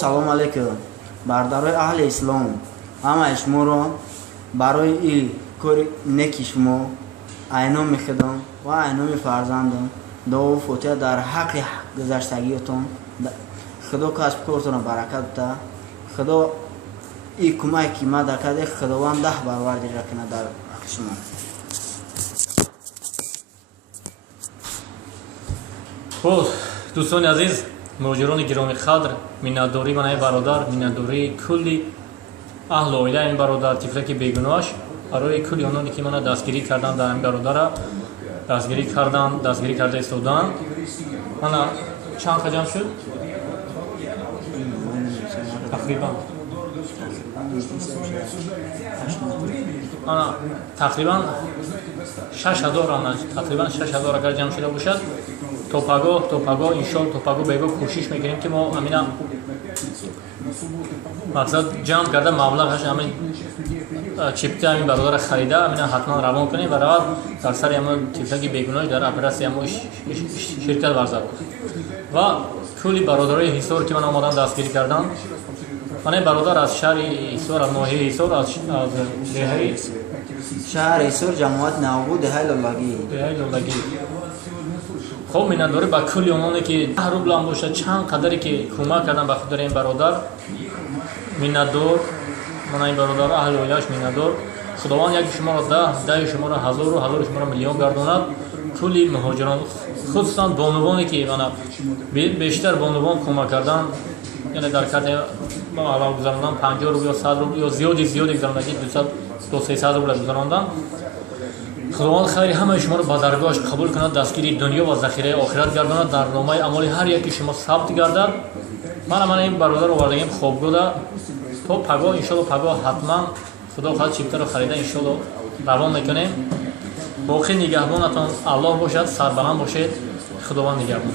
салом алейкум. Бародарои аҳли ислом, ҳамаи шуморо барои кори неки шумо айном мехидам ва айноми фарзандам дуову фотиҳа дар ҳаққи гузаштагиатон. худо касб кортонро баракат буда. худо и кӯмак ки ма дакаде худованд 10 баробар диҷа кунад дар ҳаққи шумо. خب دوستان عزیز، مهاجران گرامی قدر، منتداری من ای برادر، منتداری کلی اهل و عائله این برادر، طفلک بیگناهش برای کلی آنانی که من دستگیری کردن در این برادر دستگیری کرده ایستادن. من چند خجم شد؟ تقریبا 6000 اگر جمع شده باشد تا پگاه انشالله تا پگاه بگاه کوشش میکنیم که ما همین مقصد جمع کرده مبلغش همین چپته همین برادر خریده همین حتما روان کنیم و روان در سر همین طفلک بیگناهش در اپراسی همین شرکت ورزد و کلی برادرای حصار که من آمدن دستگیری کردم. من برادر از شهر حصار، از ناحیه حصار، از دهه شهر حصار، جماعت نوبود دهه لالگی. خب منتداری با کلی آنانی که 10 روبل هم باشه چند قدری که کمک کردن به خاطر این برادر منتدار، من این برادر اهل و عائله‌اش منتدار. خداوند یک شما را 10 شما را 1000 و 1000 شما را میلیون گرداند. کلی مهاجران خصوصا بانوانی که من بیشتر بانوان کمک کردن، یعنی در کارت ما علاوه گذراندن 50 روبل یا 100 روبل یا زیادی گذراندن 200-300 روبل گذراندن. خداوند خیر همه شما را به درگاهش قبول کند، دستگیری دنیا و ذخیره آخرت گرداند، در نامه اعمال هر یکی شما ثبت گردد. من این برادر رو آوردیم خوابگاه تا پگاه انشالله پگاه حتما خدا خواهد چیپتر رو خریده انشالله روان میکنیم. باقی نگهبانتان الله باشد، سربلند باشید. خداوند نگهبان.